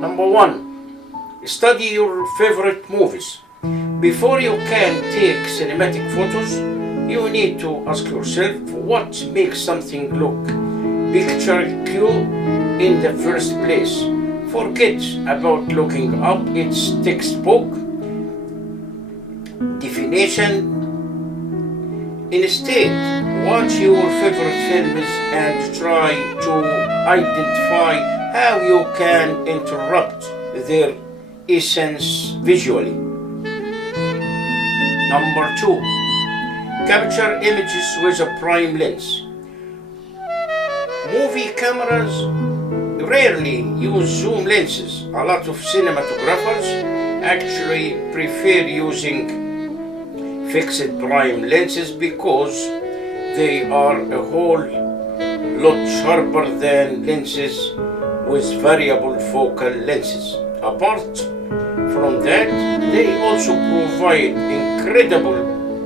Number one, study your favorite movies. Before you can take cinematic photos, you need to ask yourself what makes something look picturesque in the first place. Forget about looking up its textbook definition. Instead, watch your favorite films and try to identify how you can interrupt their essence visually. Number two, capture images with a prime lens. Movie cameras rarely use zoom lenses. A lot of cinematographers actually prefer using fixed prime lenses because they are a whole lot sharper than lenses with variable focal lenses. Apart from that, they also provide incredible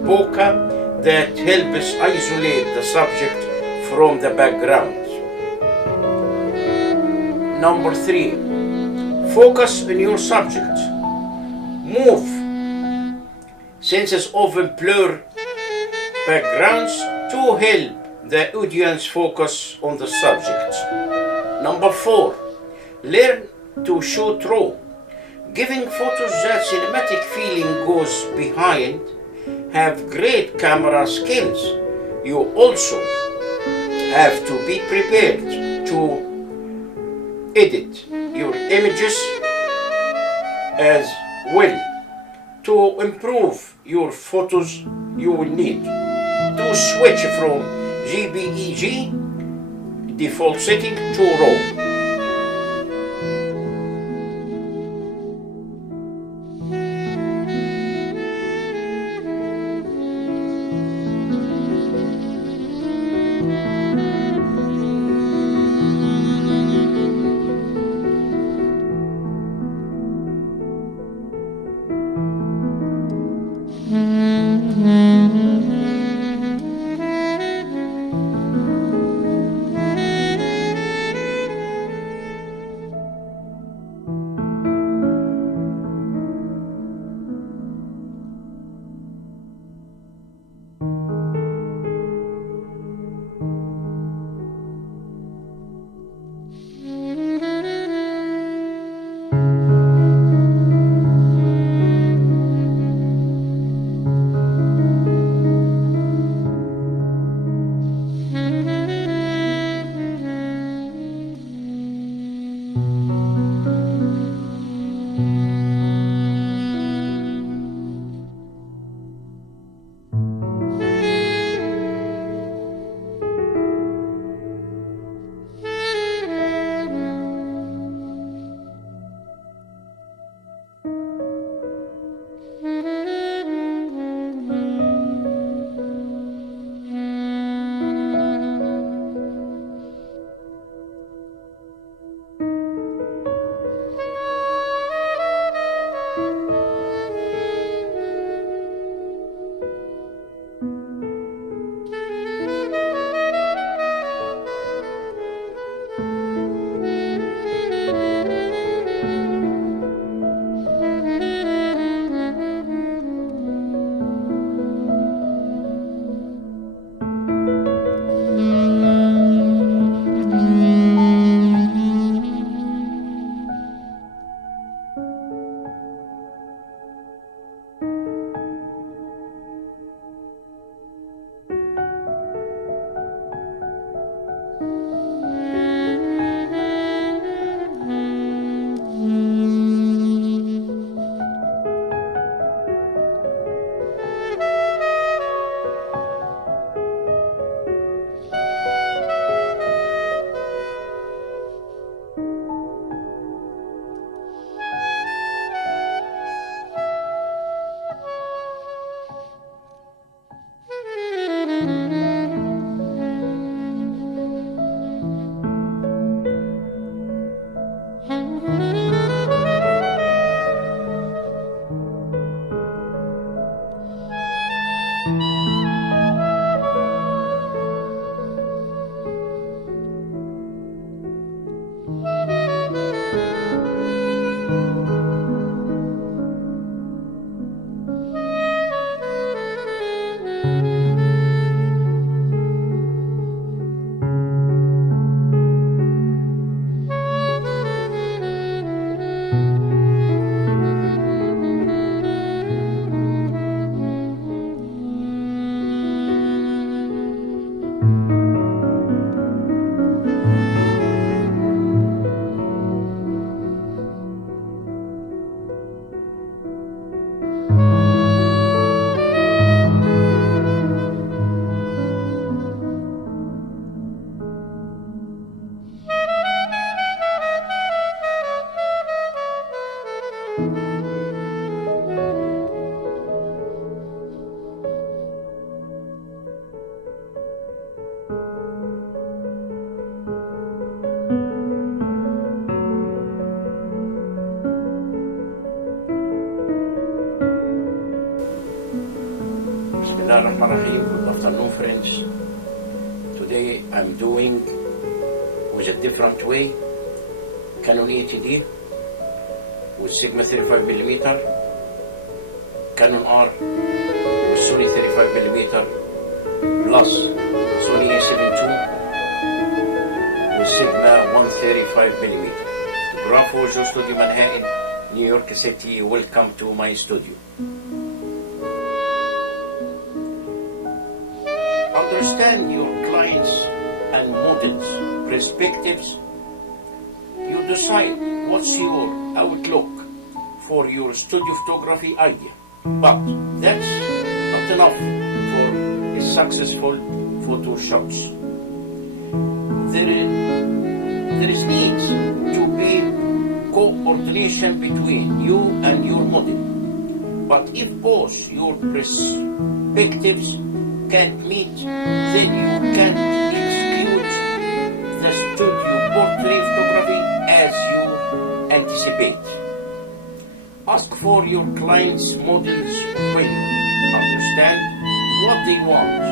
bokeh that helps isolate the subject from the background. Number three, focus on your subject. Move senses often blur backgrounds to help the audience focus on the subject. Number four, learn to shoot raw. Giving photos that cinematic feeling goes behind have great camera skills. You also have to be prepared to edit your images as well. To improve your photos, you will need to switch from JPEG default setting to RAW. Bismillahirrahmanirrahim. Good afternoon, friends. Today I'm doing with a different way Canon 80D with Sigma 35mm, Canon R with Sony 35mm plus Sony A7 II with Sigma 135mm. Fotógrafo, Studio Manhattan, New York City. Welcome to my studio. Understand your clients and models' perspectives. You decide what's your outlook for your studio photography idea. But that's not enough for a successful photo shoots. There is needs to be coordination between you and your model. But if both your perspectives can't meet, then you can execute the studio portrait photography as you anticipate. Ask for your client's model's opinion. Understand what they want.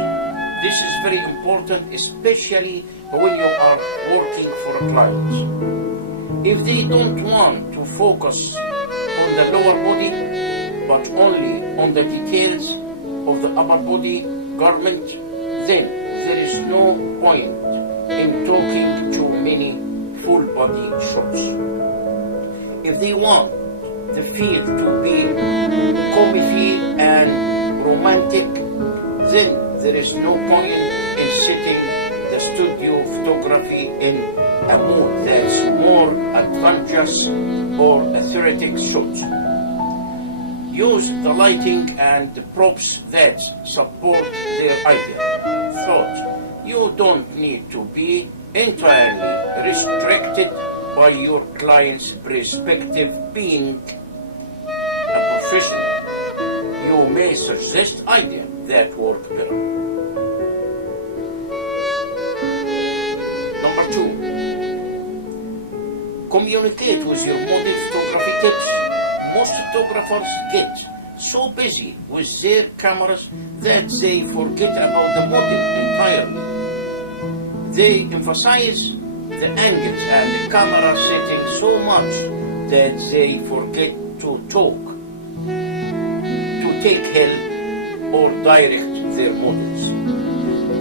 This is very important, especially when you are working for a client. If they don't want to focus on the lower body, but only on the details of the upper body garment, then there is no point in talking too many full body shots. If they want the field to be comfy and romantic, then there is no point in setting the studio photography in a mood that's more adventurous or aesthetic shoot. Use the lighting and the props that support their idea. Thought, you don't need to be entirely restricted by your client's perspective. Being a professional, you may suggest ideas that work better. Number 2, communicate with your model photography tips. Most photographers get so busy with their cameras that they forget about the model entirely. They emphasize the angles and the camera setting so much that they forget to talk, to take help or direct their models.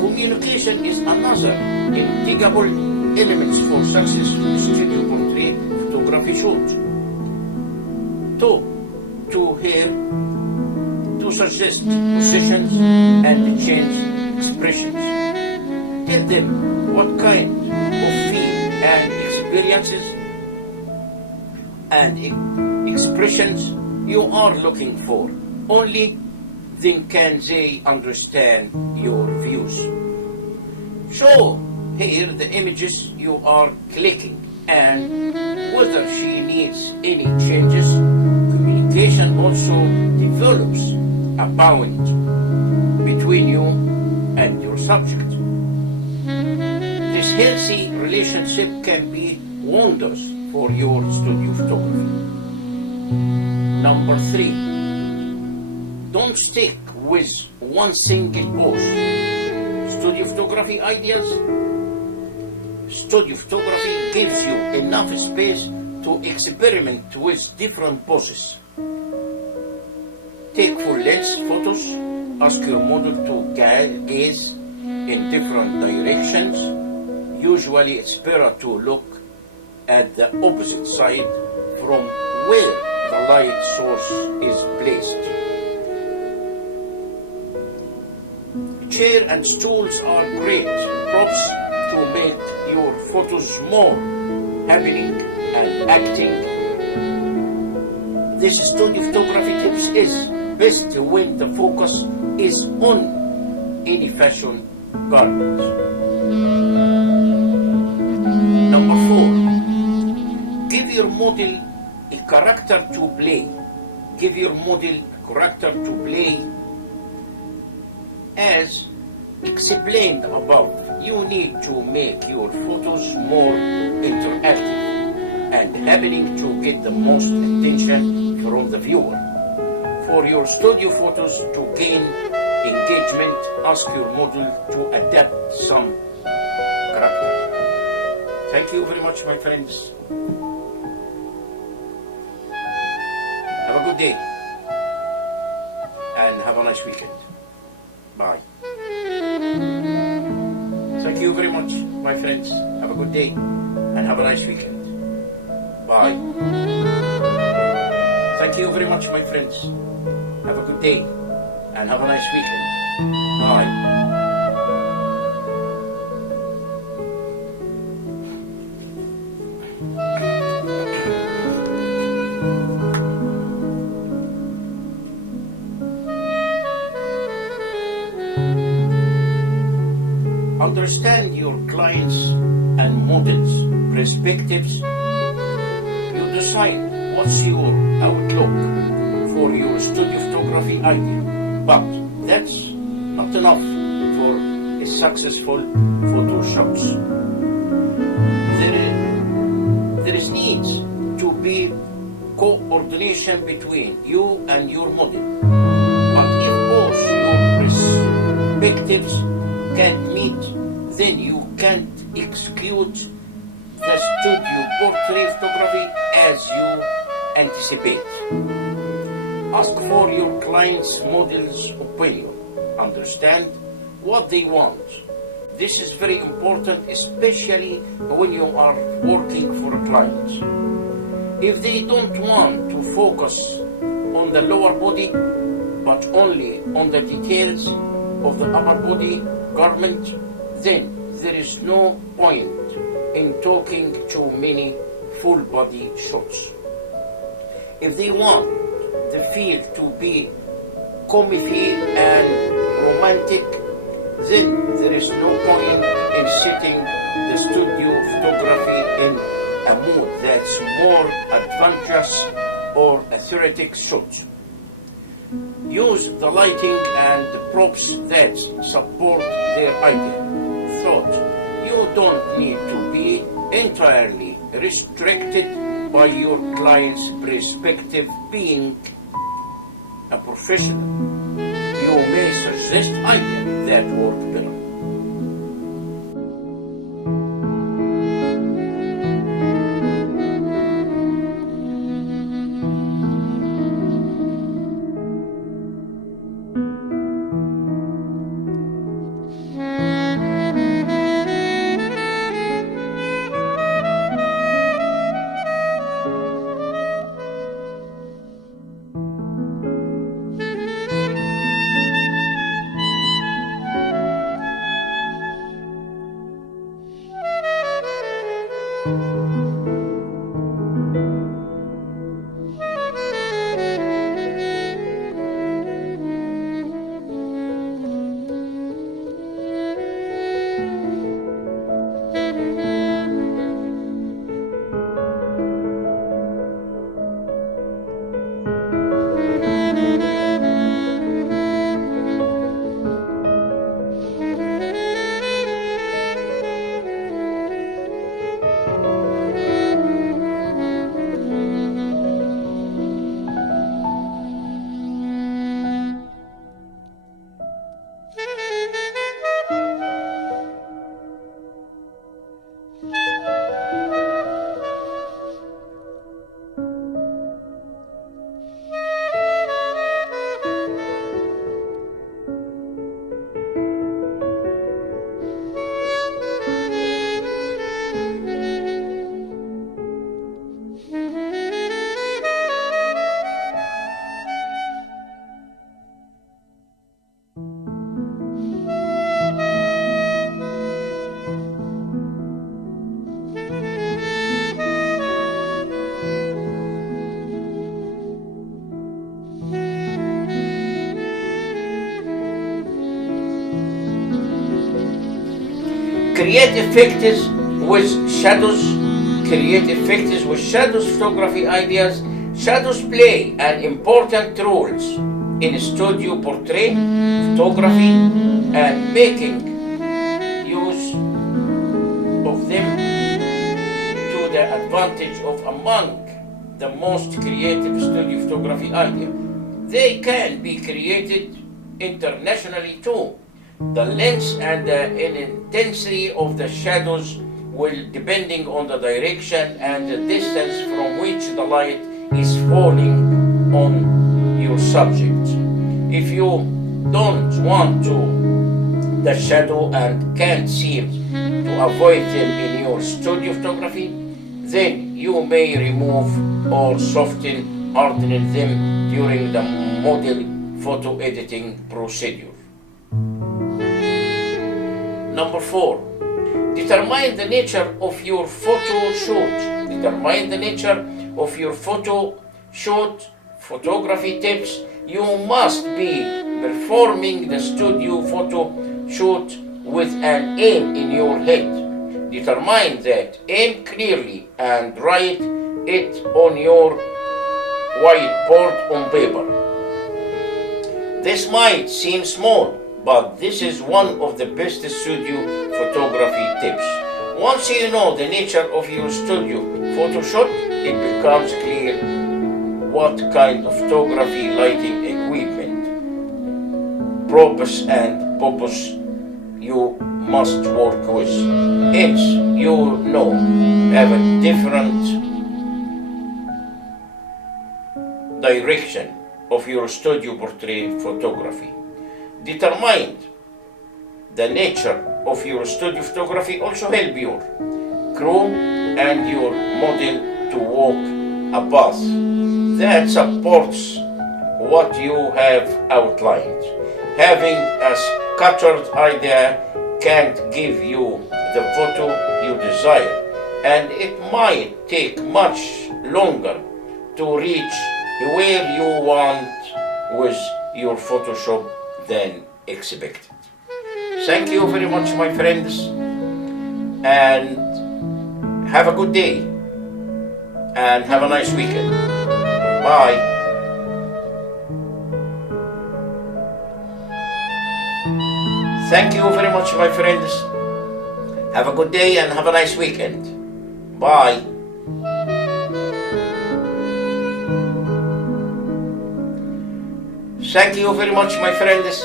Communication is another integral element for successful studio portrait photography shoot. To hear, to suggest positions and change expressions. Tell them what kind of feel and experiences and expressions you are looking for. Only then can they understand your views. Show her the images you are clicking and whether she needs any changes. Communication also develops a bond between you and your subject. This healthy relationship can be wonders for your studio photography. Number 3, don't stick with one single pose. Studio photography ideas. Studio photography gives you enough space to experiment with different poses. Take full length photos. Ask your model to gaze in different directions. Usually it's better to look at the opposite side from where the light source is placed. Chair and stools are great props to make your photos more happening and acting. This studio photography tips is best when the focus is on any fashion garment. Number 4, give your model a character to play. Give your model character to play. As explained above, you need to make your photos more interactive and happening to get the most attention from the viewer. For your studio photos to gain engagement, ask your model to adapt some character. Thank you very much, my friends. Have a good day and have a nice weekend. Bye. Thank you very much, my friends. Have a good day and have a nice weekend. Bye. Thank you very much, my friends. Have a good day and have a nice weekend. Bye. Understand your clients' and models' perspectives. You decide what's your outlook for your studio photography idea. But that's not enough for a successful photo shoots. There is needs to be coordination between you and your model. But if both your perspectives can't meet, then you can't execute the studio portrait photography as you anticipate. Ask for your client's model's opinion. Understand what they want. This is very important, especially when you are working for a client. If they don't want to focus on the lower body, but only on the details of the upper body garment, then there is no point in talking too many full body shots. If they want the field to be comfy and romantic, then there is no point in setting the studio photography in a mood that's more adventurous or athletic shot. Use the lighting and the props that support their idea. Thought you don't need to be entirely restricted by your client's perspective. Being a professional, you may suggest ideas that work better. Create effects with shadows. Create effects with shadows photography ideas Shadows play an important role in studio portrait photography and making use of them to the advantage of among the most creative studio photography idea. They can be created internationally too. The length and the intensity of the shadows will depending on the direction and the distance from which the light is falling on your subject. If you don't want to the shadow and can't seem to avoid them in your studio photography, then you may remove or soften, harden them during the model photo editing procedure. Number 4. Determine the nature of your photo shoot. Determine the nature of your photo shoot. Photography tips. You must be performing the studio photo shoot with an aim in your head. Determine that aim clearly and write it on your whiteboard on paper. This might seem small, but this is one of the best studio photography tips. Once you know the nature of your studio photo shoot, it becomes clear what kind of photography, lighting, equipment, purpose and purpose you must work with. Hence, you know have a different direction of your studio portrait photography. Determine the nature of your studio photography also help your crew and your model to walk a path that supports what you have outlined. Having a scattered idea can't give you the photo you desire, and it might take much longer to reach where you want with your Photoshop than expected. Thank you very much, my friends, and have a good day and have a nice weekend. Bye. Thank you very much, my friends. Have a good day and have a nice weekend. Bye. Thank you very much, my friends.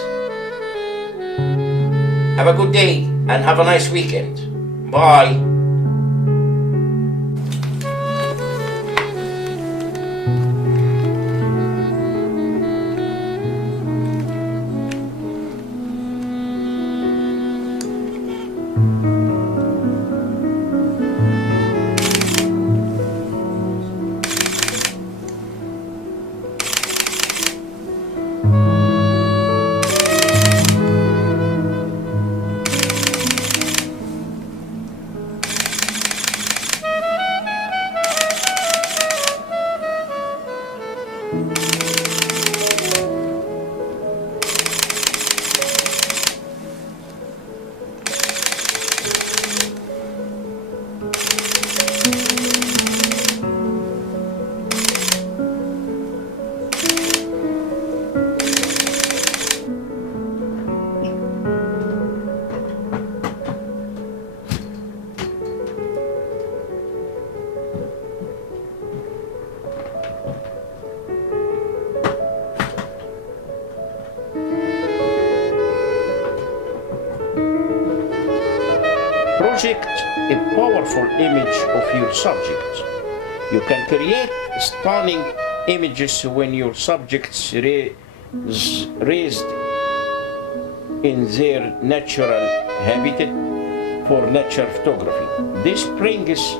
Have a good day and have a nice weekend. Bye. Project a powerful image of your subject. You can create stunning images when your subjects raised in their natural habitat for nature photography. This brings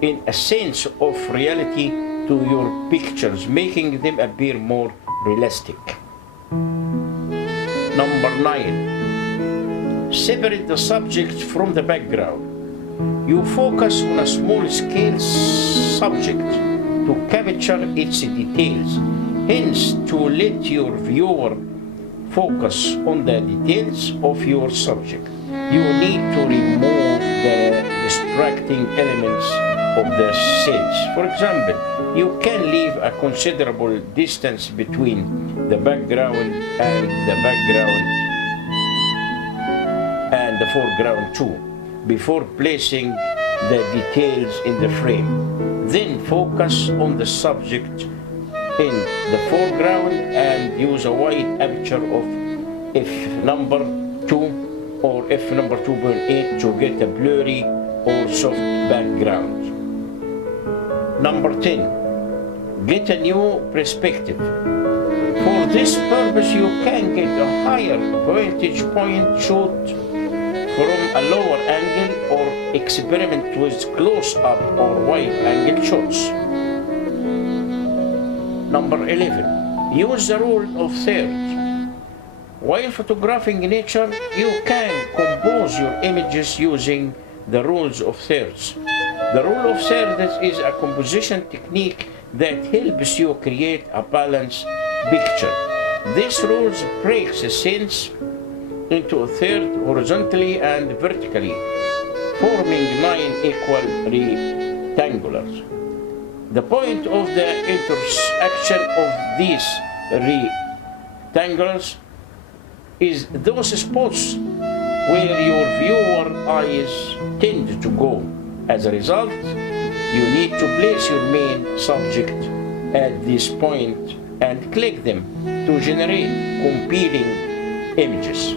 in a sense of reality to your pictures, making them appear more realistic. Number 9. Separate the subject from the background. You focus on a small-scale subject to capture its details, hence to let your viewer focus on the details of your subject. You need to remove the distracting elements of the scenes. For example, you can leave a considerable distance between the background and the foreground too, before placing the details in the frame. Then focus on the subject in the foreground and use a wide aperture of f number 2 or f number 2.8 to get a blurry or soft background. Number 10, get a new perspective. For this purpose, you can get a higher vantage point shot from a lower angle or experiment with close-up or wide-angle shots. Number 11, use the rule of thirds. While photographing nature, you can compose your images using the rules of thirds. The rule of thirds is a composition technique that helps you create a balanced picture. This rule breaks the scenes into a third horizontally and vertically, forming 9 equal rectangles. The point of the intersection of these rectangles is those spots where your viewer eyes tend to go. As a result, you need to place your main subject at this point and click them to generate compelling images.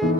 In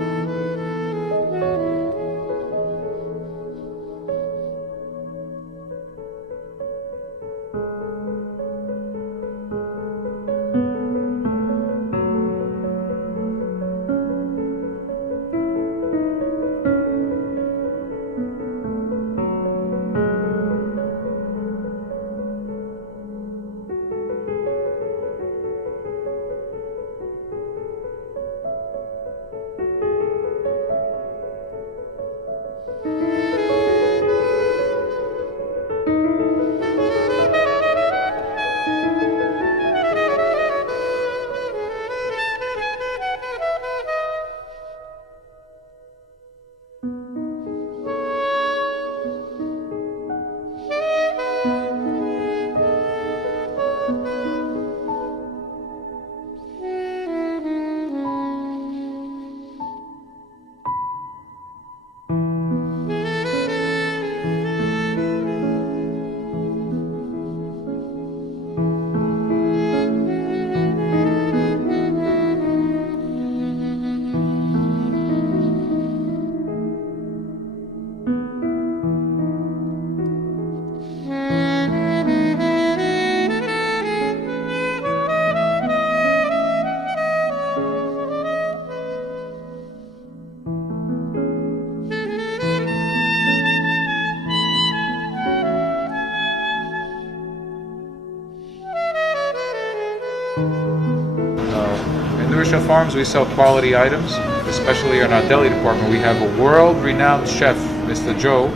Nurisha Farms, we sell quality items, especially in our deli department. We have a world-renowned chef, Mr. Joe.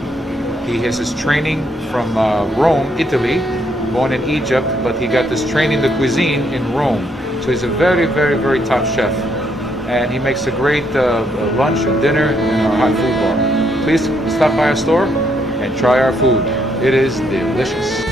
He has his training from Rome, Italy, born in Egypt, but he got this training in the cuisine in Rome. So he's a very, very, very top chef. And he makes a great lunch and dinner in our hot food bar. Please stop by our store and try our food. It is delicious.